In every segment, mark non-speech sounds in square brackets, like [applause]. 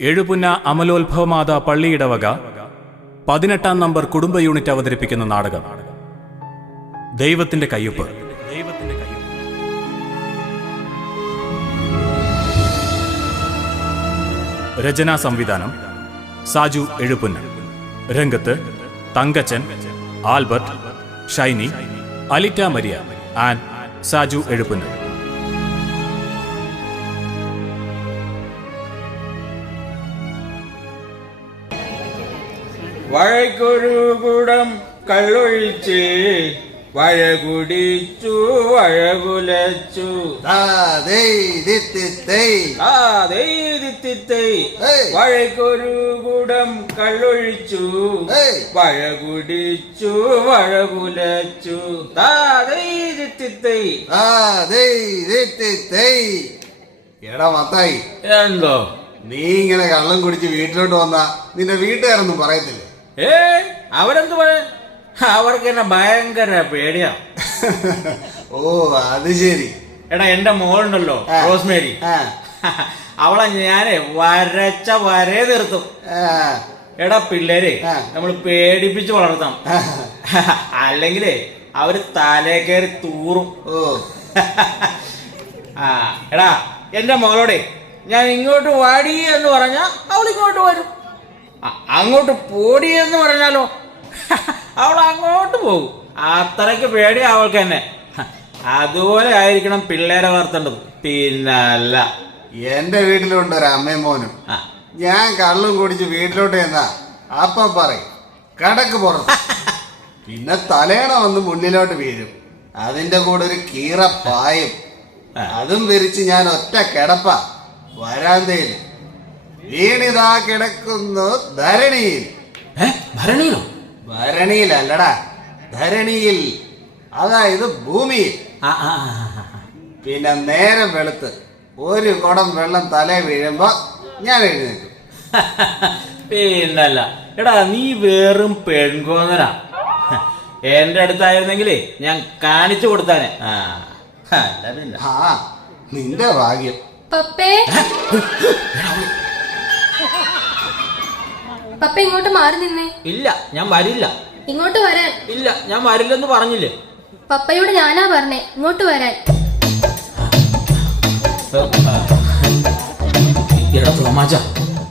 എഴുപുന്ന അമലോത്ഭവമാത പള്ളിയിടവക പതിനെട്ടാം നമ്പർ കുടുംബ യൂണിറ്റ് അവതരിപ്പിക്കുന്ന നാടകം. ദൈവത്തിന്റെ കയ്യൊപ്പ്. രചനാ സംവിധാനം സാജു എഴുപുന്ന. രംഗത്ത് Thankachan Albert Shiny Alitta Maria and Saju Ezhupunna. വഴക്കൊരു കുടം കള്ളൊഴിച്ച് വഴ കുടിച്ചു വഴ കുലച്ചു. വഴക്കൊരു കുടം കള്ളൊഴിച്ചു. വഴ കുടിച്ചു വഴ കുലച്ചു എടാ മത്തായി എന്തോ? നീ ഇങ്ങനെ കള്ളം കുടിച്ച് വീട്ടിലോട്ട് വന്നാ നിന്റെ വീട്ടുകാരൊന്നും പറയത്തില്ല? ഏ അവരെന്ത് പറയാ അവർക്ക് എന്നെ ഭയങ്കര പേടിയാ. [laughs] ഓ അത് ശരി. എടാ എന്റെ മോളുണ്ടല്ലോ റോസ്മേരി. [laughs] അവളെ ഞാനേ വരച്ച വരേ നിർത്തും എടാ പിള്ളേരെ നമ്മൾ പേടിപ്പിച്ച് വളർത്താം. [laughs] അല്ലെങ്കിലേ അവർ തലേ കയറി തൂറും. ഓ. ആ എടാ എന്റെ മോളോടെ ഞാൻ ഇങ്ങോട്ട് വാടി എന്ന് പറഞ്ഞാ അവൾ ഇങ്ങോട്ട് വരും. അങ്ങോട്ട് പോടിയെന്ന് പറഞ്ഞാലോ? [laughs] അവൾ അങ്ങോട്ട് പോകും. അത്രയ്ക്ക് പേടി അവൾക്ക് തന്നെ. [laughs] അതുപോലെ ആയിരിക്കണം പിള്ളേരെ വളർത്തേണ്ടത്. പിന്നല്ല എന്റെ വീട്ടിലുണ്ട് ഒരു അമ്മയും മോനും. ഞാൻ കള്ളും കുടിച്ച് വീട്ടിലോട്ട് എന്നാ അപ്പ പറയും കടക്ക് പുറത്ത്. [laughs] പിന്നെ തലേണ വന്ന് മുന്നിലോട്ട് വീഴും. അതിന്റെ കൂടെ ഒരു കീറ പായും. അതും വിരിച്ച് ഞാൻ ഒറ്റ കിടപ്പ. വരാന്തയിൽ വീണിതാ കിടക്കുന്നു ധരണിയിൽ. ഭരണിയിലോ? ഭരണിയിലല്ലടാ ധരണിയിൽ. അതായത് ഭൂമിയിൽ. ആ ആ ആ, ആ, ആ. പിന്നെ നേരം വെളുത്ത് ഒരു കുടം വെള്ളം തലേ വീഴുമ്പോ ഞാൻ എഴുന്നേക്കും [laughs] പിന്നല്ല. എടാ നീ വെറും പെൺകോന്നനാ. എന്റെ അടുത്തായിരുന്നെങ്കിൽ ഞാൻ കാണിച്ചു കൊടുത്താനെ. ആ ആ. നിന്റെ ഭാഗ്യം. പപ്പേ. പപ്പ ഇങ്ങോട്ട് മാറി നിന്നേ. ഇല്ല ഞാൻ വരില്ല. ഇങ്ങോട്ട് വരാൻ. ഇല്ല ഞാൻ വരില്ലെന്ന് പറഞ്ഞില്ലേ? പപ്പയോട് ഞാനാ പറഞ്ഞേ ഇങ്ങോട്ട് വരാൻ. എടാ തോമാച്ച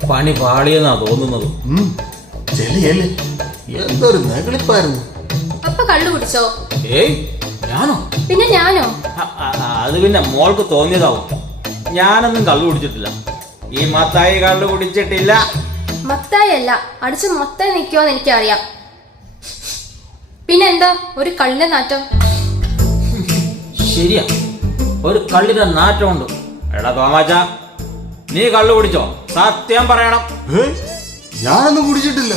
പണി പാളിയെന്നാ തോന്നുന്നത്. ചെല്ല് എന്തൊരു നെകളിപ്പായിരുന്നു പപ്പ കള്ളു കുടിച്ചോ? ഏയ് ഞാനോ? പിന്നെ ഞാനോ? അത് പിന്നെ മോൾക്ക് തോന്നിയതാവും. ഞാനൊന്നും കള്ളു കുടിച്ചിട്ടില്ല. ഈ മത്തായി കള്ളു കുടിച്ചിട്ടില്ല. മത്തായി അല്ല അടിച്ച് മൊത്തം നിൽക്കുമെന്ന് എനിക്കറിയാം. പിന്നെ എന്താ ഒരു കള്ളിന്റെ നാറ്റം. ശരിയാ. ഒരു കള്ളിന്റെ നാറ്റമുണ്ട്. എടാ തോമാച്ച നീ കള്ളു കുടിച്ചോ? സത്യം പറയണം? ഞാനൊന്നും കുടിച്ചിട്ടില്ല.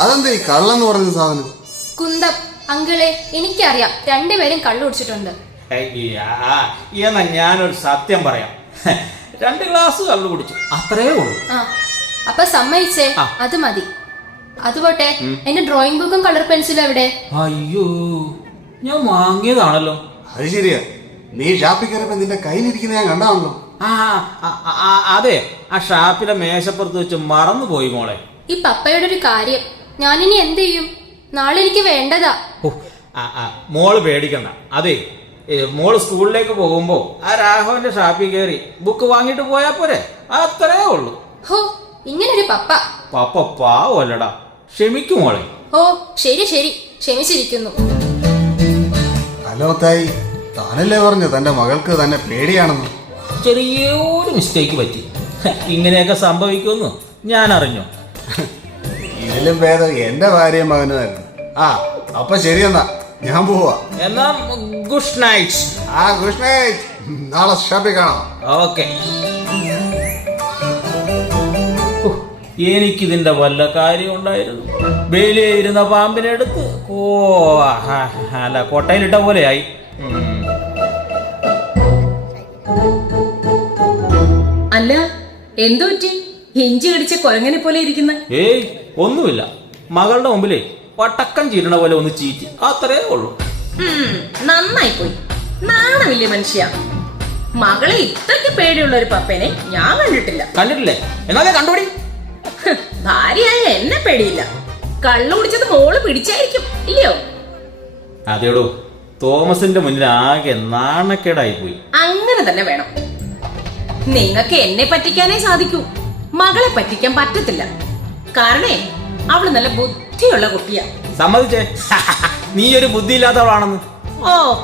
അതെന്താ ഈ കള്ളെന്ന് പറഞ്ഞ സാധനം? കുന്തം അങ്കിളെ എനിക്കറിയാം. രണ്ടുപേരും കള്ളു കുടിച്ചിട്ടുണ്ട്. എന്നാ ഞാനൊരു സത്യം പറയാം. രണ്ട് ഗ്ലാസ് കള്ളു കുടിച്ചു. അത്രേ ഉള്ളൂ. ആ അപ്പൊ സമ്മതിച്ചേ. ആ. അത് മതി. അതുപോട്ടെ എന്റെ ഡ്രോയിങ് ബുക്കും കളർ പെൻസിലും എവിടെ? അയ്യോ ഞാൻ വാങ്ങിയതാണല്ലോ. അത് ശരിയാ. നീ ഷാപ്പിൽ കയറിയപ്പോ നിന്റെ കയ്യിലിരിക്കുന്ന ഞാൻ കണ്ടാണല്ലോ ആ ആ, ആ, ആ, അതെ. ആ ഷാപ്പിലെ മേശപ്പുറത്ത് വെച്ച് മറന്നുപോയി മോളെ. ഈ പപ്പയുടെ ഒരു കാര്യം. ഞാനിനി എന്ത് ചെയ്യും? നാളെ എനിക്ക് വേണ്ടതാ. ഓ, ആ, ആ, മോൾ പേടിക്കണ്ട. അതെ മോൾ സ്കൂളിലേക്ക് പോകുമ്പോ ആ രാഘവന്റെ ഷാപ്പിൽ കയറി ബുക്ക് വാങ്ങിട്ട് പോയാ പോരെ? അത്രേ ഉള്ളൂ. ഹോ ഇങ്ങനൊരു പപ്പ. പപ്പ പാവല്ലടാ. ക്ഷമിക്കും മോളെ. ഓ ശരി ശരി. ക്ഷമിച്ചിരിക്കുന്നു. ഹലോ തായി. താനല്ലേ പറഞ്ഞു തന്റെ മകൾക്ക് തന്നെ പേടിയാണെന്ന്? ചെറിയൊരു മിസ്റ്റേക്ക് പറ്റി. ഇങ്ങനെയൊക്കെ സംഭവിക്കുമെന്ന് ഞാൻ അറിഞ്ഞു. ഇതിലും ഭേദം എന്റെ ഭാര്യയും മകനുമായിരുന്നു. ആ അപ്പൊ ശരിയെന്നാ ഞാൻ പോവാ. എന്നാ ഗുഡ് നൈറ്റ്. ആ ഗുഡ് നൈറ്റ്. നാളെ ഷാപ്പിൽ കാണാം. ഓക്കെ. എനിക്കിതിന്റെ വല്ല കാര്യം ഉണ്ടായിരുന്നു? വേലിയായിരുന്ന പാമ്പിനെ എടുത്ത് ഓ അല്ല കോട്ടയിലിട്ട പോലെയായി. അല്ല എന്തോറ്റി ഹിഞ്ചി അടിച്ച കടിച്ച കുരങ്ങനെ പോലെ ഇരിക്കുന്ന. ഏയ് ഒന്നുമില്ല. മകളുടെ മുമ്പിലേ പട്ടക്കം ചീരണ പോലെ ഒന്ന് ചീറ്റി. അത്രേ ഉള്ളൂ. നന്നായി പോയി നാണമില്ലേ മനുഷ്യ. മകളെ ഇത്രയ്ക്ക് പേടിയുള്ള ഒരു പപ്പനെ ഞാൻ കണ്ടിട്ടില്ല. കണ്ടിട്ടില്ലേ? എന്നാലേ കണ്ടുപിടി. ഭാര്യയായ എന്നെ പേടിയില്ല. കള്ളു കുടിച്ചത് മോൾ പിടിച്ചായിരിക്കും ഇല്ലയോ? അതേടോ തോമസിന്റെ മുന്നിൽ ആകെ നാണക്കേടായി പോയി. അങ്ങനെ തന്നെ വേണം. നിങ്ങൾക്ക് എന്നെ പറ്റിക്കാനേ സാധിക്കൂ. മകളെ പറ്റിക്കാൻ പറ്റത്തില്ല. കാരണേ അവൾ നല്ല ബുദ്ധിയുള്ള കുട്ടിയാ. സമ്മതിച്ചേ. [laughs] നീ ഒരു ബുദ്ധിയില്ലാത്തവളാണെന്ന്. ഓ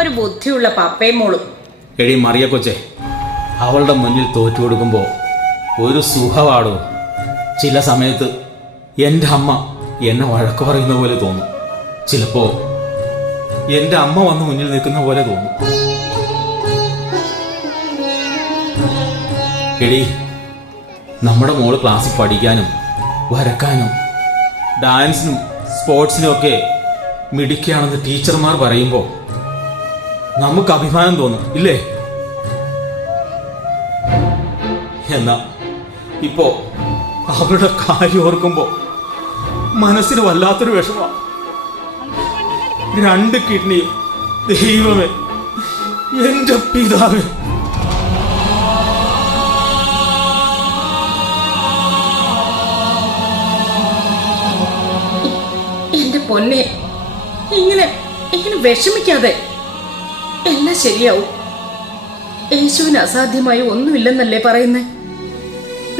ഒരു ബുദ്ധിയുള്ള പപ്പയും മോളും. എടി മറിയ കൊച്ചെ അവളുടെ മുന്നിൽ തോറ്റു കൊടുക്കുമ്പോ ഒരു സുഖമാടോ ചില സമയത്ത് എന്റെ അമ്മ എന്നെ വഴക്ക് പറയുന്ന പോലെ തോന്നും. ചിലപ്പോ എന്റെ അമ്മ വന്ന് മുന്നിൽ നിൽക്കുന്ന പോലെ തോന്നും. എടി നമ്മുടെ മോൾ ക്ലാസ്സിൽ പഠിക്കാനും വരക്കാനും ഡാൻസിനും സ്പോർട്സിനും ഒക്കെ മിടുക്കിയാണെന്ന് ടീച്ചർമാർ പറയുമ്പോൾ നമുക്ക് അഭിമാനം തോന്നും ഇല്ലേ? എന്നാ ഇപ്പോ അവരുടെ കാര്യം ഓർക്കുമ്പോ മനസ്സിന് വല്ലാത്തൊരു വിഷമാ. രണ്ട് കിഡ്നി ദൈവമേ എന്റെ പിതാവേ. എന്റെ പൊന്നെ ഇങ്ങനെ വിഷമിക്കാതെ. എല്ലാം ശരിയാവും. യേശുവിന് അസാധ്യമായി ഒന്നുമില്ലെന്നല്ലേ പറയുന്നേ?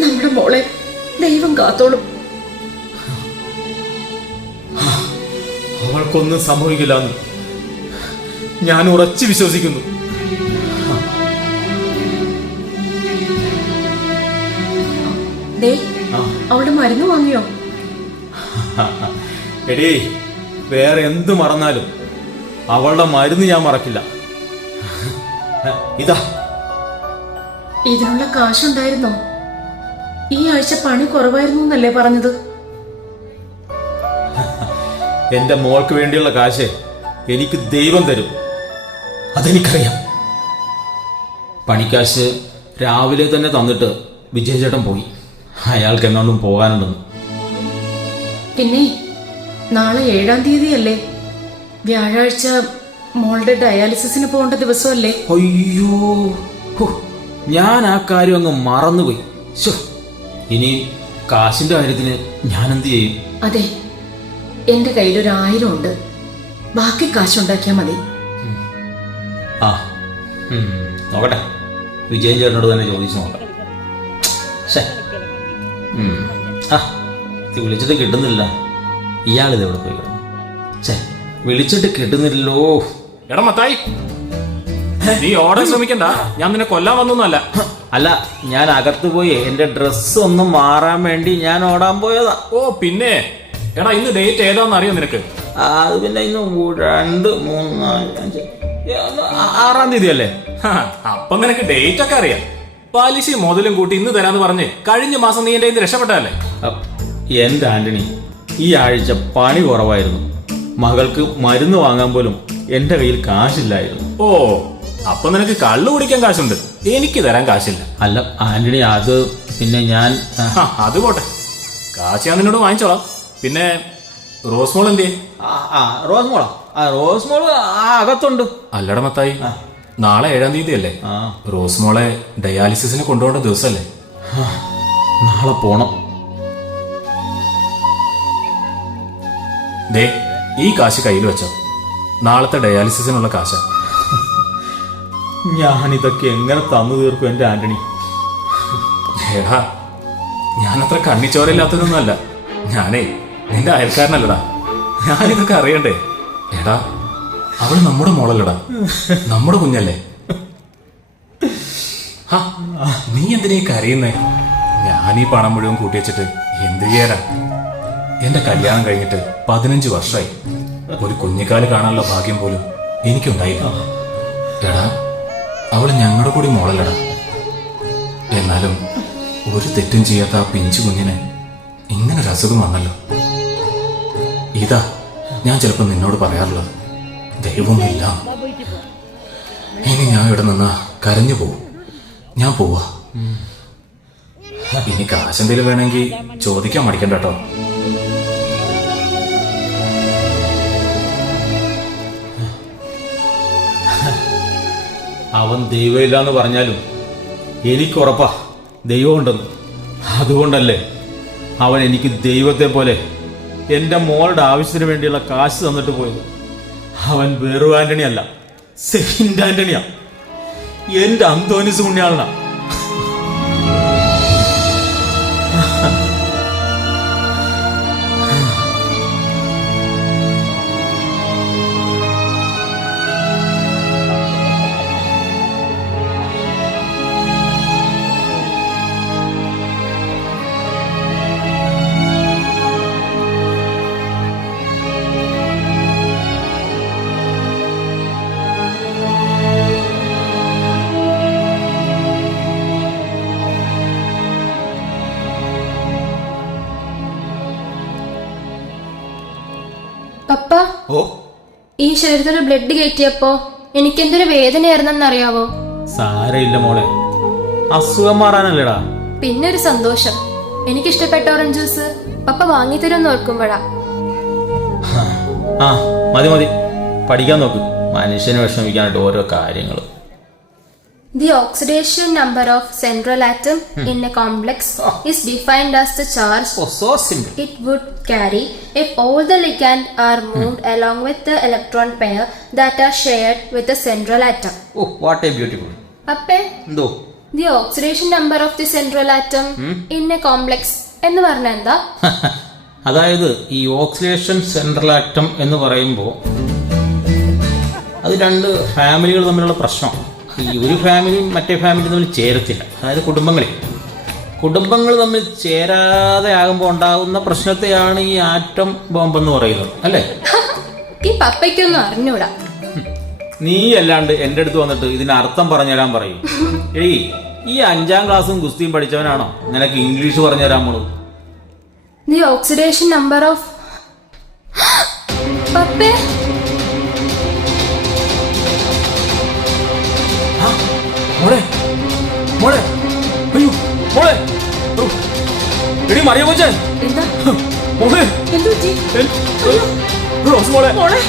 നമ്മുടെ മോളെ ദൈവം കാത്തോളും. അവൾക്കൊന്നും സംഭവിക്കില്ല ഞാൻ ഉറച്ചു വിശ്വസിക്കുന്നു. അവളുടെ മരുന്ന് വാങ്ങിയോ? എടീ വേറെ എന്ത് മറന്നാലും അവളുടെ മരുന്ന് ഞാൻ മറക്കില്ല. ഇതാ. ഇതിനുള്ള കാശുണ്ടായിരുന്നോ? ഈ ആഴ്ച പണി കുറവായിരുന്നു എന്നല്ലേ പറഞ്ഞത്? എന്റെ മോൾക്ക് വേണ്ടിയുള്ള കാശ് എനിക്ക് ദൈവം തരും. അതെനിക്കറിയാം. പണിക്കാശ് രാവിലെ തന്നെ തന്നിട്ട് വിജയചേട്ടൻ പോയി. അയാൾക്ക് എങ്ങോട്ടും പോകാനുണ്ടെന്ന്. പിന്നെ നാളെ ഏഴാം തീയതി അല്ലേ വ്യാഴാഴ്ച മോളുടെ ഡയാലിസിസിന് പോകേണ്ട ദിവസമല്ലേ? അയ്യോ. ഞാൻ ആ കാര്യം അങ്ങ് മറന്നുപോയി. ശോ, ഇനി കാശിന്റെ കാര്യത്തിന് ഞാൻ എന്ത് ചെയ്യും? അതെ എന്റെ കയ്യിൽ ഒരു ആയിരം ഉണ്ട്. ബാക്കി കാശുണ്ടാക്കിയാ മതി. ആ നോക്കട്ടെ. വിജയൻ ചേട്ടനോട് തന്നെ ചോദിച്ചു നോക്കാം. ആ ഇത് വിളിച്ചിട്ട് കിട്ടുന്നില്ല. ഇയാളിത് എവിടെ പോയി കിടന്നു? വിളിച്ചിട്ട് കിട്ടുന്നില്ലല്ലോ. എടാ മത്തായി നീ ഓടാൻ ശ്രമിക്കണ്ട. ഞാൻ നിന്നെ കൊല്ലാൻ വന്നൊന്നല്ല അല്ല ഞാൻ അകത്ത് പോയി എന്റെ ഡ്രസ്സ് ഒന്ന് മാറാൻ വേണ്ടി ഞാൻ ഓടാൻ പോയതാ. ഓ പിന്നെ? എടാ ഇന്ന് ഡേറ്റ് ഏതാന്ന് അറിയോ നിനക്ക്? അത് പിന്നെ ഇന്ന് രണ്ട് മൂന്ന് നാല് അഞ്ച് ആറാം തീയതി അല്ലേ അപ്പൊ നിനക്ക് ഡേറ്റ് ഒക്കെ അറിയാം. പലിശ മുതലും കൂട്ടി ഇന്ന് തരാന്ന് പറഞ്ഞ് കഴിഞ്ഞ മാസം നീ എന്റെ രക്ഷപ്പെട്ടല്ലേ എന്റെ ആന്റണി ഈ ആഴ്ച പണി കുറവായിരുന്നു. മകൾക്ക് മരുന്ന് വാങ്ങാൻ പോലും എന്റെ കയ്യിൽ കാശില്ലായിരുന്നു. ഓ അപ്പൊ നിനക്ക് കള്ളു കുടിക്കാൻ കാശുണ്ട്. എനിക്ക് തരാൻ കാശില്ല. അല്ല ആന്റണി അത് പിന്നെ ഞാൻ ആ, അത് പോട്ടെ. കാശ് ഞാൻ നിന്നോട് വാങ്ങിച്ചോളാം. പിന്നെ റോസ്മോൾ എന്തേ റോസ്മോളാ ആ, റോസ്മോൾ റോസ് മോളാ ആ റോസ് മോൾ ആ അകത്തുണ്ട്. അല്ലട മത്തായി നാളെ ഏഴാം തീയതി അല്ലേ ആ. റോസ് മോളെ ഡയാലിസിസിന് കൊണ്ടുപോകേണ്ട ദിവസമല്ലേ നാളെ പോണം. ദേ ഈ കാശ് കയ്യിൽ വെച്ചോ. നാളത്തെ ഡയാലിസിസിനുള്ള കാശ. ഞാനിതൊക്കെ എങ്ങനെ തന്നു തീർക്കും എന്റെ ആന്റണി? ഏടാ ഞാനത്ര കണ്ണിച്ചോരയില്ലാത്തതൊന്നുമല്ല. ഞാനേ നിന്റെ അയൽക്കാരനല്ലടാ. ഞാനിതൊക്കെ അറിയണ്ടേ. എടാ അവൾ നമ്മുടെ മോളല്ലടാ. നമ്മുടെ കുഞ്ഞല്ലേ. നീ എന്തിനേ കരയുന്നേ? ഞാൻ ഈ പണം മുഴുവൻ കൂട്ടി വെച്ചിട്ട് എന്ത് ചെയ്യാനാ? എന്റെ കല്യാണം കഴിഞ്ഞിട്ട് പതിനഞ്ച് വർഷമായി ഒരു കുഞ്ഞിക്കാൽ കാണാനുള്ള ഭാഗ്യം പോലും എനിക്കുണ്ടായില്ല. എടാ അവൾ ഞങ്ങളുടെ കൂടി മോളല്ലടാ. എന്നാലും ഒരു തെറ്റും ചെയ്യാത്ത ആ പിഞ്ചു കുഞ്ഞിന് ഇങ്ങനൊരു അസുഖം വന്നല്ലോ. ഇതാ ഞാൻ ചിലപ്പോൾ നിന്നോട് പറയാറുള്ളത്. ദൈവമില്ല. ഇനി ഞാൻ ഇവിടെ നിന്ന് കരഞ്ഞു പോവും. ഞാൻ പോവാ. ഇനി കാശെന്തേലും വേണമെങ്കിൽ ചോദിക്കാൻ മടിക്കണ്ട കേട്ടോ. അവൻ ദൈവമില്ല എന്ന് പറഞ്ഞാലും എനിക്കുറപ്പാ ദൈവമുണ്ടെന്ന്. അതുകൊണ്ടല്ലേ അവൻ എനിക്ക് ദൈവത്തെ പോലെ എന്റെ മോളുടെ ആവശ്യത്തിന് വേണ്ടിയുള്ള കാശ് തന്നിട്ട് പോയത്. അവൻ വെറു ആന്റണി അല്ല സെയിന്റ് ആന്റണിയാ എന്റെ അന്തോനിസ് പുണ്യാളനാ. പപ്പ ഓ. ഈ ശരീരത്തിൽ ബ്ലഡ് കയറ്റിയപ്പോ എനിക്കെന്തൊരു വേദനയായിരുന്നെന്നറിയാവോ? സാരയില്ല മോളെ. അസുഖം മാറാനല്ലേടാ. പിന്നെ ഒരു സന്തോഷം. എനിക്കിഷ്ടപ്പെട്ട ഓറഞ്ച് ജ്യൂസ് പപ്പ വാങ്ങിത്തരുമെന്ന് ഓർക്കുമ്പോഴാ. ആ മതി മതി. പഠിക്കാൻ നോക്ക്. മനുഷ്യനെ വിഷമിക്കാനായിട്ട് ഓരോ കാര്യങ്ങൾ The oxidation number of central atom in a complex is defined as the charge oh, so simple. it would carry if all the ligand are moved along with the electron pair that are shared with the central atom. Oh, what a beautiful. അപ്പേ No. the oxidation number of the central atom in a complex എന്ന് പറഞ്ഞ എന്താ അതായത് ഈ oxidation central ആക്ടം എന്ന് പറയുമ്പോൾ അത് രണ്ട് ഫാമിലികൾ തമ്മിലുള്ള പ്രശ്നം ഈ ഒരു ഫാമിലിയും മറ്റേ ഫാമിലി തമ്മിൽ ചേരത്തില്ല. അതായത് കുടുംബങ്ങളിൽ കുടുംബങ്ങൾ തമ്മിൽ ചേരാതെ ആകുമ്പോൾ ഉണ്ടാകുന്ന പ്രശ്നത്തെയാണ് ഈ ആറ്റം ബോംബ് എന്ന് പറയുന്നത്. അല്ലേ? [laughs] ഈ പപ്പയ്ക്കൊന്നും അറിഞ്ഞൂടാ. നീ അല്ലാണ്ട് എന്റെ അടുത്ത് വന്നിട്ട് ഇതിന് അർത്ഥം പറഞ്ഞുതരാൻ പറയും. ഏയ് [laughs] ഈ അഞ്ചാം ക്ലാസ്സും ഗുസ്തിയും പഠിച്ചവനാണോ? നിനക്ക് ഇംഗ്ലീഷ് പറഞ്ഞുതരാൻ തരാൻ ദി ഓക്സിഡേഷൻ നമ്പർ ഓഫ് പപ്പേ മോളെ മോളെ അയ്യോ മോളെ എടി മറിയ എന്താ? മോളെ. റോസ് മോളെ. മോളെ.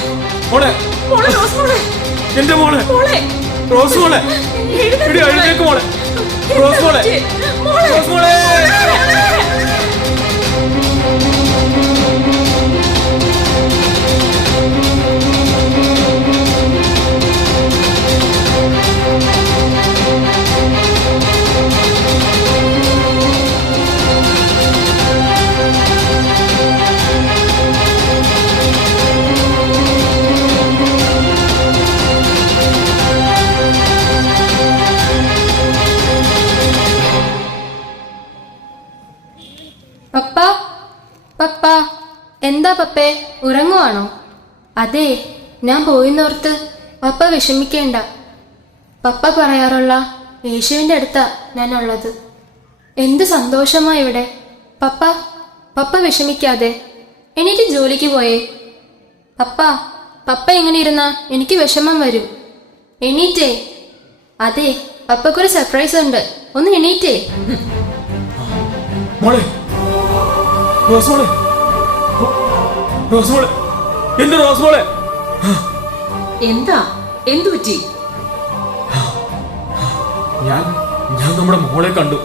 മോളെ. റോസ് മോളെ. എന്റെ മോളെ. റോസ് മോളെ. എടി എഴുന്നേക്ക് മോളെ. റോസ് മോളെ. റോസ് മോളെ. പപ്പേ ഉറങ്ങുവാണോ? അതെ ഞാൻ പോയിന്നോർത്ത് പപ്പ വിഷമിക്കേണ്ട. പപ്പ പറയാറുള്ള യേശുവിന്റെ അടുത്താ ഞാനുള്ളത്. എന്ത് സന്തോഷമാ ഇവിടെ. പപ്പ പപ്പ വിഷമിക്കാതെ എനിക്ക് ജോലിക്ക് പോയേ. പപ്പ പപ്പ എങ്ങനെ ഇരുന്നാ എനിക്ക് വിഷമം വരും. എണീറ്റേ. അതെ പപ്പക്കൊരു സർപ്രൈസ് ഉണ്ട്. ഒന്ന് എണീറ്റേ. മോളെ മോളെ. റോസ് മോളെ. എന്റെ റോസ്മോളെ എന്താ? എന്തു പറ്റി? ഞാൻ ഞാൻ നമ്മുടെ മോളെ കണ്ടു.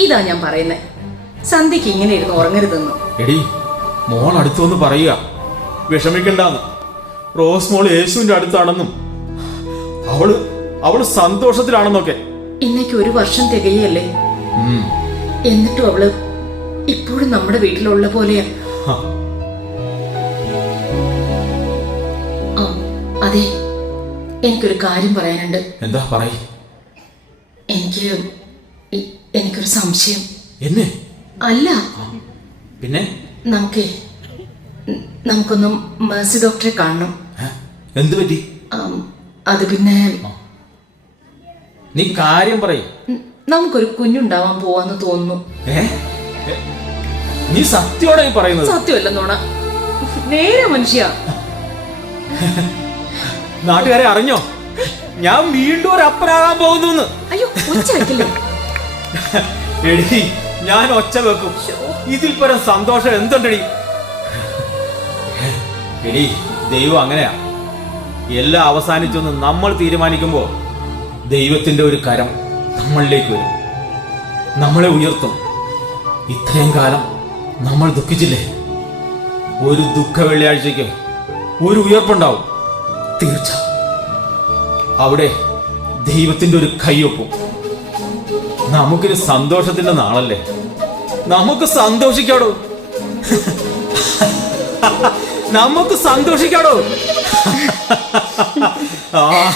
ഇതാ ഞാൻ പറയുന്നത് സന്ധ്യക്ക് ഇങ്ങനെ ഇരുന്ന് ഉറങ്ങരുതെന്ന്. എടി മോൾ അടുത്തു വന്ന് പറയുക. വിഷമിക്കണ്ടെന്ന്. റോസ് മോൾ യേശുവിന്റെ അടുത്താണെന്നും അവൾ അവൾ സന്തോഷത്തിലാണെന്നൊക്കെ. ഇന്നേക്ക് ഒരു വർഷം തികയല്ലേ? എന്നിട്ടും അവൾ ഇപ്പോഴും നമ്മുടെ വീട്ടിലുള്ള പോലെയാ. ഹ. ആ അതെ. എനിക്കൊരു കാര്യം പറയാനുണ്ട്. എന്താ? പറയ്. എനിക്ക് എനിക്കൊരു സംശയം. എന്നെ? അല്ല. പിന്നെ? നമുക്ക് നമുക്കൊന്ന് മേഴ്സി ഡോക്ടറെ കാണണം? എന്ത് പറ്റി? അത് പിന്നെ നീ കാര്യം പറയ്. നമുക്കൊരു കുഞ്ഞുണ്ടാവാൻ പോവാന്ന് തോന്നുന്നു. ഏ? നീ സത്യോടെ പറയുന്നത്? സത്യമല്ല നോണ നേരെ മനുഷ്യ. നാട്ടുകാരെ അറിഞ്ഞോ? ഞാൻ വീണ്ടും ഒരു അപ്പനാകാൻ പോകുന്നു അയ്യോ ഉച്ച വെക്കില്ലേ എടി ഞാൻ ഒച്ച വെക്കും. ഇതിൽ പരം സന്തോഷം എന്തുണ്ടടി? എടി ദൈവം അങ്ങനെയാ. എല്ലാം അവസാനിച്ചൊന്ന് നമ്മൾ തീരുമാനിക്കുമ്പോൾ ദൈവത്തിന്റെ ഒരു കരം നമ്മളിലേക്ക് വരും. നമ്മളെ ഉയർത്തും. ഇത്രയും കാലം നമ്മൾ ദുഃഖിച്ചില്ലേ? ഒരു ദുഃഖ വെള്ളിയാഴ്ചയ്ക്ക് ഒരു ഉയർപ്പുണ്ടാവും. തീർച്ച അവിടെ ദൈവത്തിന്റെ ഒരു കൈയൊപ്പും നമുക്കൊരു സന്തോഷത്തിന്റെ നാളല്ലേ? നമുക്ക് സന്തോഷിക്കാടോ? നമുക്ക് സന്തോഷിക്കാടോ? ആ.